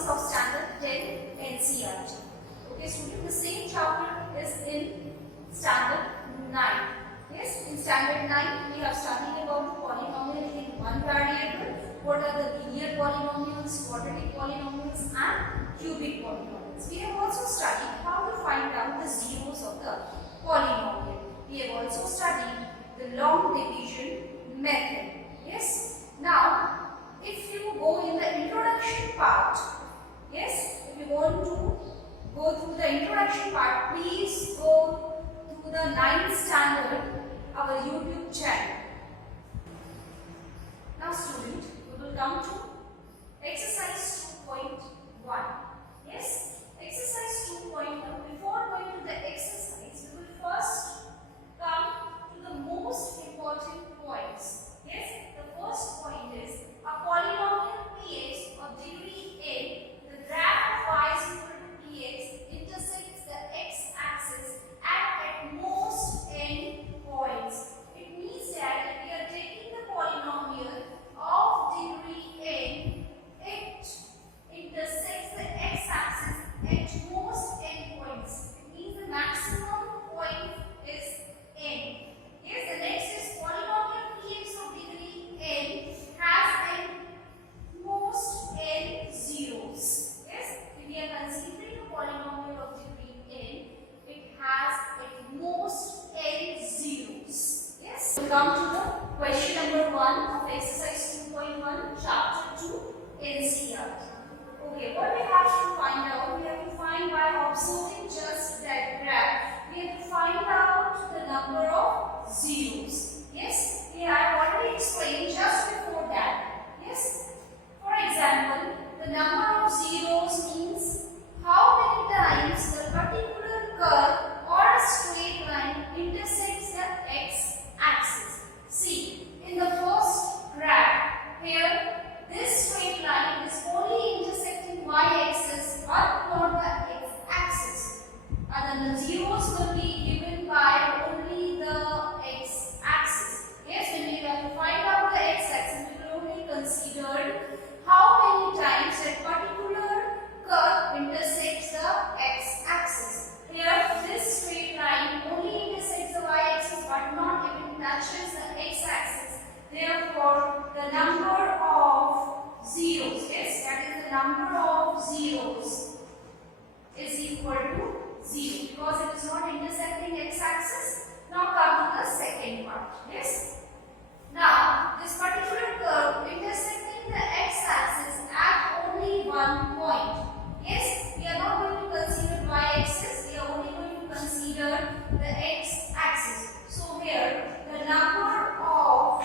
polynomials of standard 10 NCERT. Okay, student, the same chapter is in standard 9. Yes, in standard 9 we have studied about polynomial in one variable. What are the linear polynomials, quadratic polynomials and cubic polynomials. We have also studied how to find out the zeros of the polynomial. We have also studied the long division method. Yes. Now, if you go in the introduction part, yes, if you want to go through the introduction part, please go to the 9th standard, our YouTube channel. Now, student, we will come to exercise 2.1. Yes, exercise 2.1. Before going to the exercise, we will first come to the most important points. Yes, the first point is a polynomial px of degree n, the graph of y is equal to px intersects the x-axis at most n points. It means that we are taking the polynomial of degree n, it intersects the x-axis at most n points. It means the maximum point is n. Yes, the next is polynomial px of degree n has at most n zeros. Yes, if we are considering a polynomial of degree n, it has at most n zeros. Yes, we come to the question number 1 of exercise 2.1, chapter 2, NCERT. Okay, what we have to find out? We have to find by observing just that graph. We have to find out the number of zeros. Yes, I have already explained just before that. Yes, for example, the number of zeros means how many times the particular curve or a straight line intersects the x-axis. See, in the first graph here, this straight line is only intersecting y-axis but not the x-axis. And then the zeros will be given by only the x-axis. Yes, when we have to find out the x-axis, we will only consider how many times that particular curve intersects the x-axis. Here, this straight line only intersects the y-axis but not even touches the x-axis. Therefore, the number of zeros, yes, that is the number of zeros is equal to 0 because it is not intersecting x-axis. Now come to the second part. Yes. Now, this particular curve intersecting the x-axis at only one point. Yes, we are not going to consider y-axis, we are only going to consider the x-axis. So here, the number of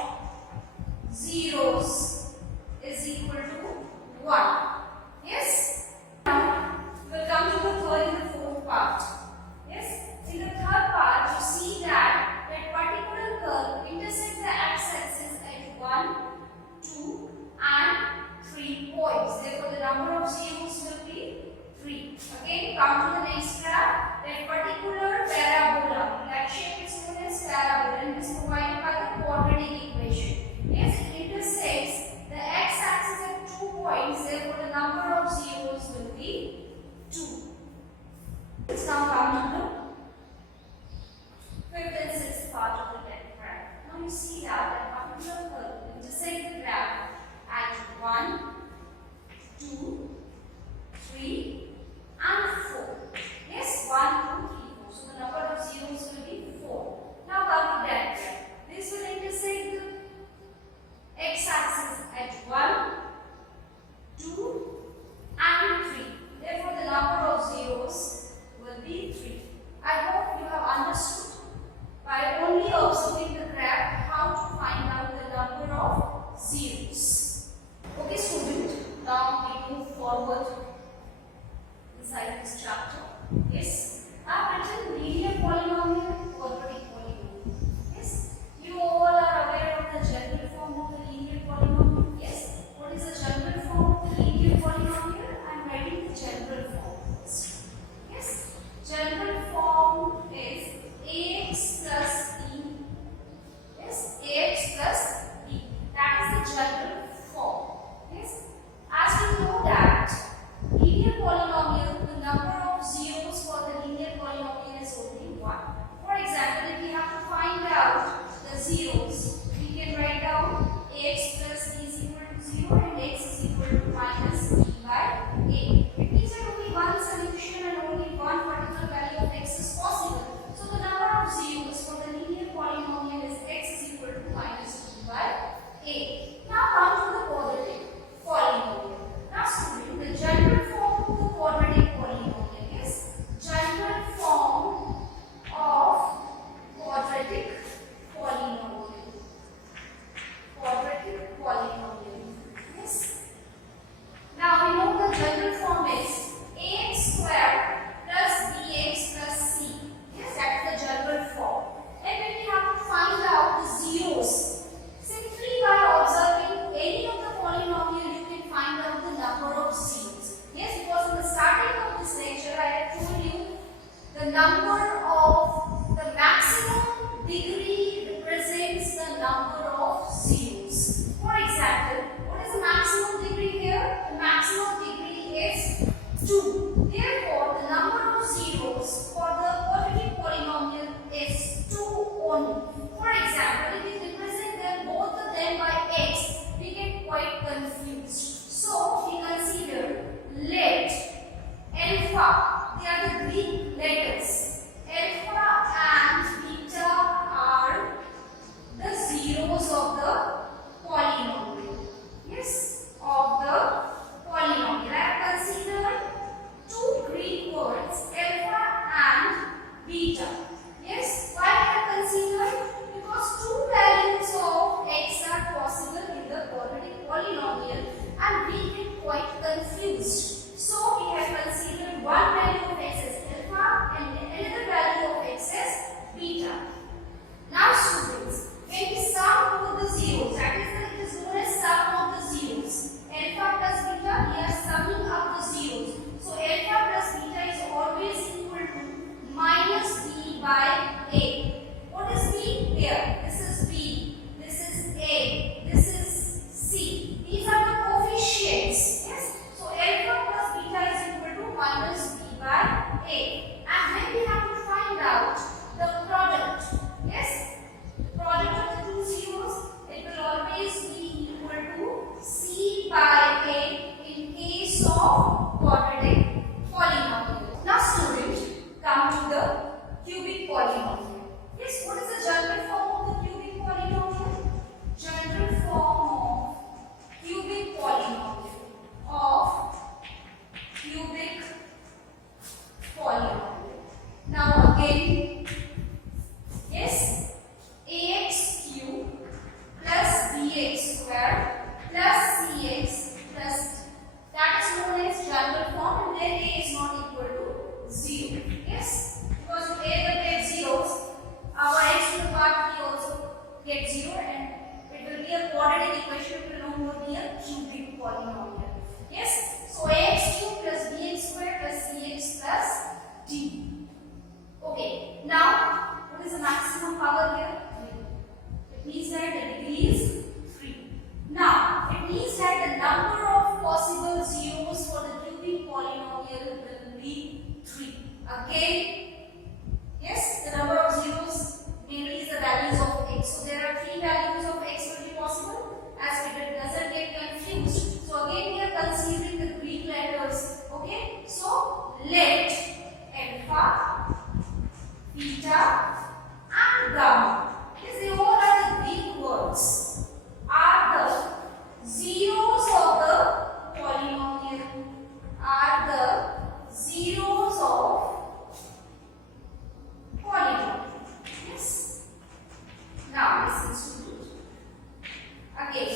zeros is equal to 1. Yes. Now, we'll come to the third and the fourth part. Yes. In the third part, you see that particular curve intersects the x-axis at 1, 2 and 3 points. Therefore, the number of zeros will be 3. Again, come to the next graph. That particular parabola, that shape is known as parabola and is provided by the quadratic equation. Yes, it intersects the x-axis at 2 points. Therefore, the number of zeros will be 2. Let's now come to the fifth and sixth part of the graph. Now you see that a particular curve intersects the graph at 1, 2, 3 and 4. Yes, 1, 2, 3, 4. So the number of zeros will be 4. Now come to that graph. This will intersect the x-axis at 1, 2 and 3. Therefore, the number of zeros will be 3. I hope you have understood by only observing the graph how to find out the number of zeros. Okay, student, now we move forward inside this chapter. Yes, I have written linear polynomial, quadratic polynomial. Yes, you all are aware of the general form of the linear polynomial. Yes, what is the general form of the linear polynomial? I am writing the general form first. Yes, general form is ax plus b. Yes, ax plus b. That is the general form. Yes, as we know that the maximum degree represents the number of zeros. For example, what is the maximum degree here? The maximum degree is 2. Therefore, the number of zeros for the quadratic polynomial is 2 only. For example, if we represent them both of them by x, we get quite confused. So, we consider let alpha, they are the Greek letters. Alpha and beta are the zeros of the polynomial. Yes, of the polynomial. I have considered two Greek words, alpha and beta. Yes, why I have considered? Because two values of x are possible in the quadratic polynomial and we get quite confused. So we have considered one value of x as alpha and another value of x as beta. Now students, when we sum both the zeros, that is it is known as sum of the zeros. Alpha plus beta, we are summing up the zeros. So alpha plus beta is always equal to minus b by a. What is b here? This is b, this is a, this is c. These are the coefficients. Yes. So alpha plus beta is equal to minus b by a. And then we have to find out the product. Yes. The product of the two zeros, it will always be equal to c by a in case of quadratic polynomial. Now student, come to the cubic polynomial. Yes, what is the general form of the cubic polynomial? General form of cubic polynomial Now again, yes, ax cube plus bx square plus cx plus d. That is known as general form, and then a is not equal to 0. Yes, because if a will get zeros, our x to the power 3 also get 0, and it will be a quadratic equation. It will no more be a cubic polynomial. Yes, so ax cube plus bx square plus cx plus d. Okay, now what is the maximum power here? 3. It means that the degree is 3. Now, it means that the number of possible zeros for the cubic polynomial will be 3. Again, yes, the number of zeros mainly is the values of x. So, there are 3 values of x will be possible, as it doesn't get confused. So, again we are considering the Greek letters. Okay, so let alpha, beta and gamma, yes, they all are the Greek words, are the zeros of the polynomial, are the zeros of polynomial. Yes. Now listen to it. Again,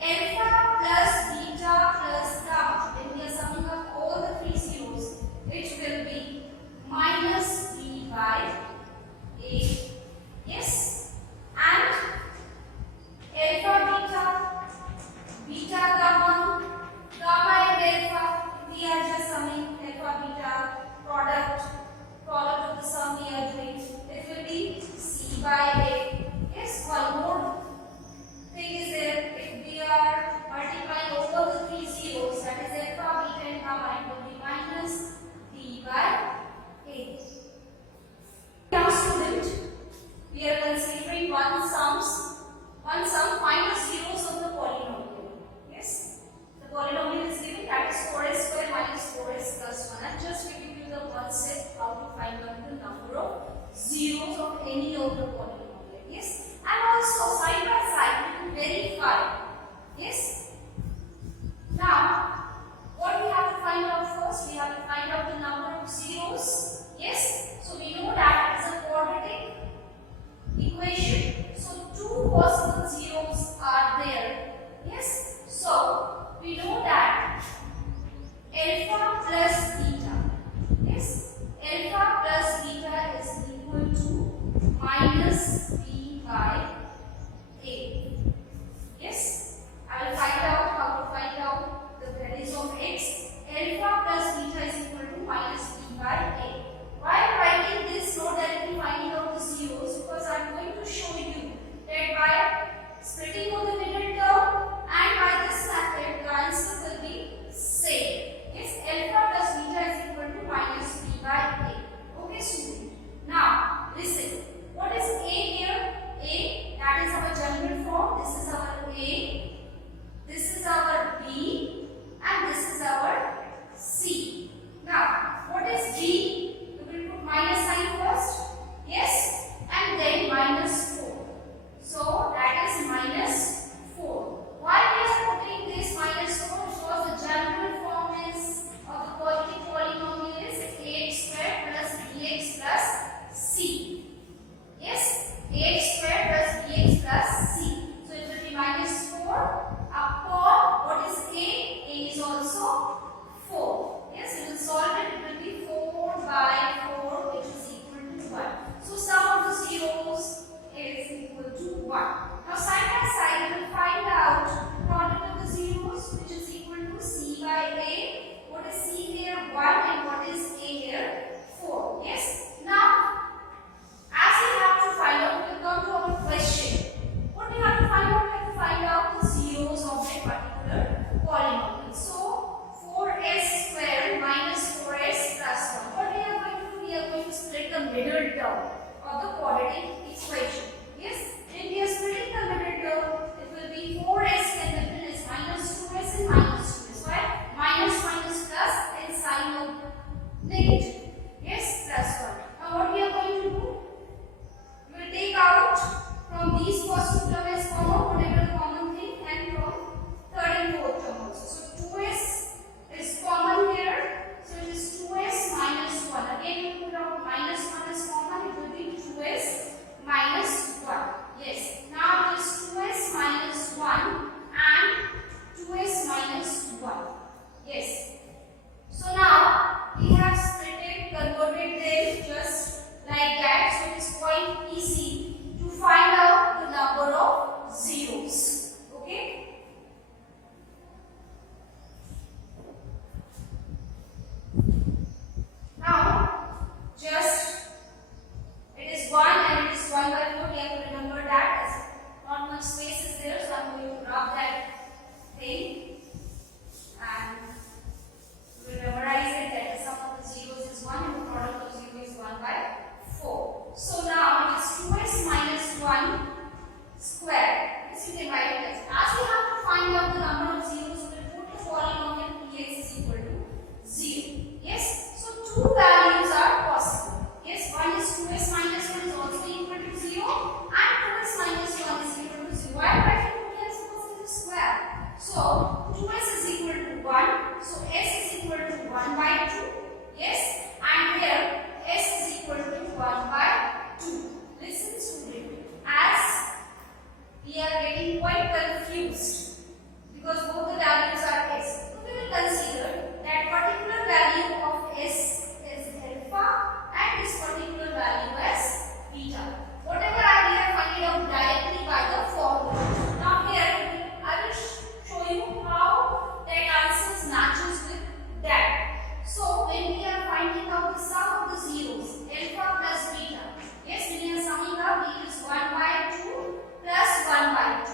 alpha plus beta plus gamma, when we are summing up all the 3 zeros, it will be minus b by a. Yes, and alpha beta gamma, gamma and alpha, we are just summing alpha beta product of the sum we are doing. It will be c by a. Yes, one more thing is there. If we are multiplying over the 3 zeros, that is alpha, beta and gamma, it will be minus b by a. Now student, we are considering one sum minus zeros of the polynomial. Yes, the polynomial is given, that is 4s square minus 4s plus 1. I just give you the one step how to find out the number of zeros of any of the polynomial. Yes, and also side by side we will verify. Yes. Now, what we have to find out first? We have to find out the number of zeros. Yes, so we know that it is a quadratic equation. So 2 possible zeros are there. Yes, so we know that alpha plus beta. Yes, alpha plus beta is equal to minus b by a. Yes, I will find out how to find out the values of x. Alpha plus beta is equal to minus b by a. While writing 4. Yes, we will solve it. It will be 4 by 4, which is equal to 1. So sum of the zeros is equal to 1. Now side by side, we will find out product of the zeros, which is equal to c by a. What is c here? 1, and what is a here? 4. Yes. Now, as we have to find out, we will come to our question. What do you have to find out? We have to find out the zeros of a particular polynomial. So 4s squared minus 4s plus 1. What we are going to do? We are going to split the middle term of the quadratic equation. Yes, when we are splitting the middle term, it will be 4s and middle is minus 2s and minus 2s. Why? Minus minus plus and sign of negative. Yes, plus 1. Now what we are going to do? We will take out from these first two terms as common, whatever the common thing, and from third and fourth term also. So 2s is common here. So it is 2s minus 1. Again we put out minus 1 as common. It will be 2s minus 1. Yes. Now it is 2s minus 1 and 2s minus 1. Yes. So now we have split it, converted them just like that. So it is quite easy to find out the number of zeros. Okay. Now just it is 1 and it is 1 by 4. We have to remember that as not much space is there. So I am going to grab that thing and we will memorize it that the sum of the zeros is 1 and the product of 0 is 1 by 4. So now it is 2s minus 1 squared. This you can write it as we have to find out the number of zeros, we will put the polynomial px is equal to 0. Yes, so two values are possible. Yes, one is 2s minus 1 is also equal to 0 and 2s minus 1 is equal to 0. I am writing px because it is square. So 2s is equal to 1. So s is equal to 1 by 2. Yes, and here s is equal to 1 by 2. Listen student, as we are getting quite confused because both the values are s. So we will consider that particular value of s is alpha and this particular value as beta. Whatever we are finding out directly by the formula. Now here I will show you how that answers matches with that. So when we are finding out the sum of the zeros, alpha plus beta. Yes, when we are summing up, it is 1 by 2 plus 1 by 2.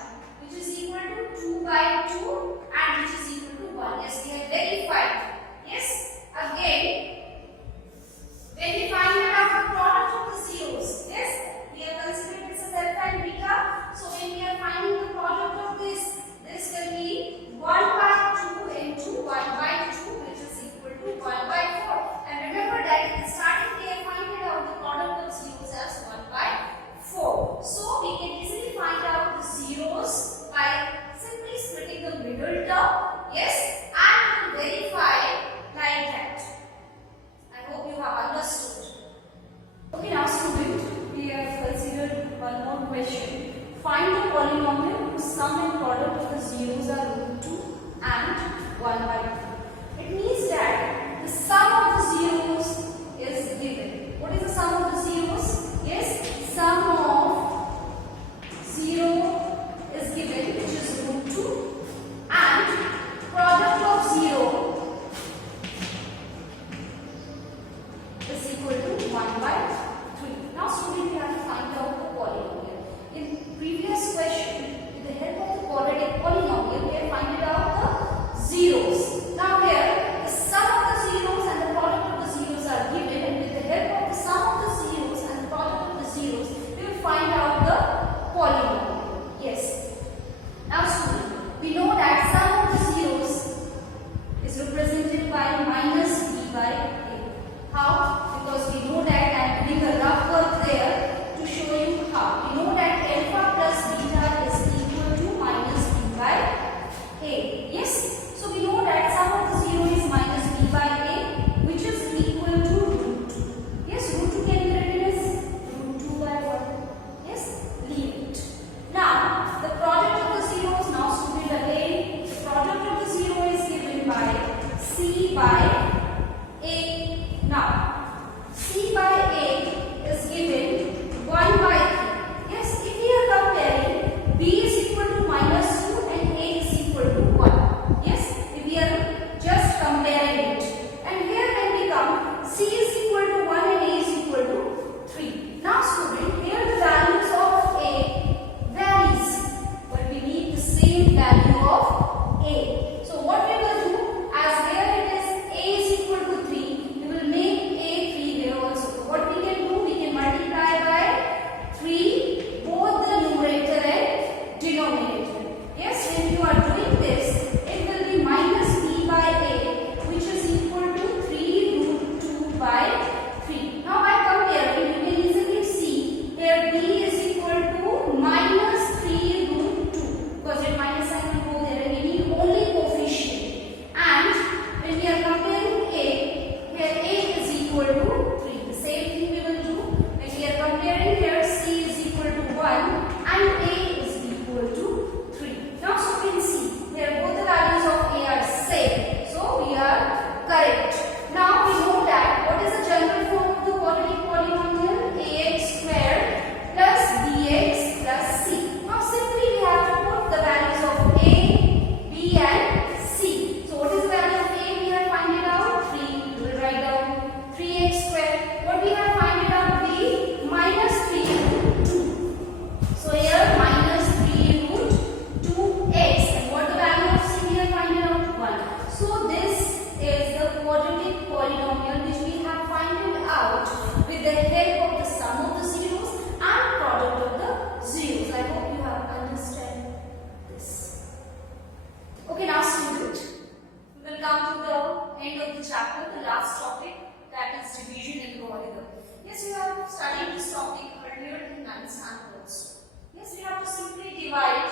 end of the chapter, the last topic, that is division in logarithm. Yes, we have studied this topic earlier in 9th standard also. Yes, we have to simply divide,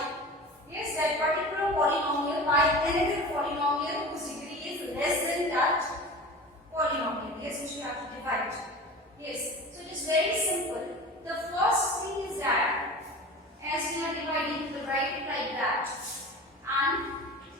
yes, that particular polynomial by another polynomial whose degree is less than that polynomial. Yes, which we have to divide. Yes, so it is very simple. The first thing is that as we are dividing, we will write it like that, and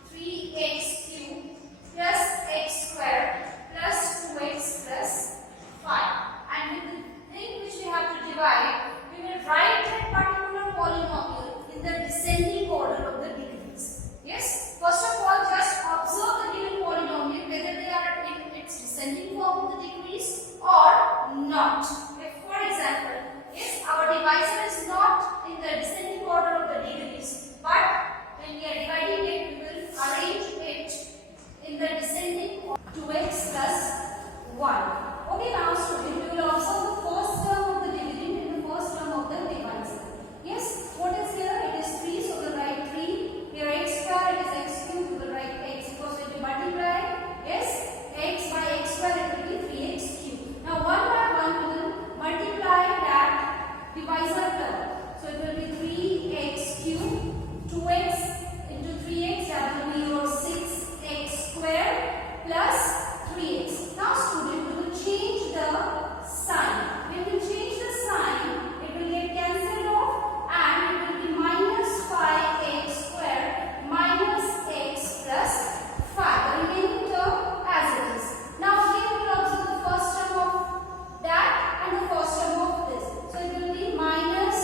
3x cubed plus x squared plus 2x plus 5. And with the thing which we have to divide, we will write that particular polynomial in the descending order of the degrees. Yes, first of all, just observe the given polynomial whether they are in its descending form of the degrees or not. If, for example, yes, our divisor is not in the descending order of the degrees, but when we are dividing it, we will arrange it in the descending order 2x plus 1. Okay, now student, we will observe the first term of the dividend and the first term of the divisor. Yes, what is here? It is 3, so we will write 3. Here x square, it is x cubed, we will write x because when we multiply, yes, x by x square, it will be 3x cubed. Now one by one, we will multiply that divisor term. So it will be 3x cubed, 2x into 3x, that will be your 6x squared plus 3x. Now student, we will change the sign. When we change the sign, it will get cancelled off and it will be minus 5x squared minus x plus 5. The remaining term as it is. Now here we will observe the first term of that and the first term of this. So it will be minus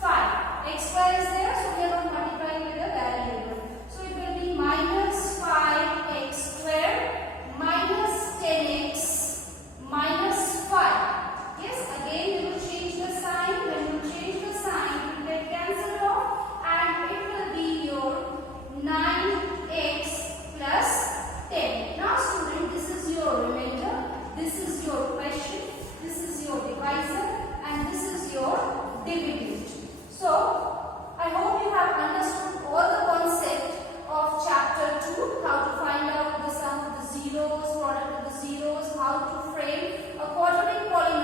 5. X square is there, so we are not multiplying with a variable. So it will be minus 5x squared minus 10x minus 5. Yes, again we will change the sign. When we change the sign, it will get cancelled off and it will be your 9x plus 10. Now student, this is your remainder, this is your question, this is your divisor and this is your dividend. So, I hope you have understood all the concept of chapter 2, how to find out the sum of the zeros, product of the zeros, how to frame a quadratic polynomial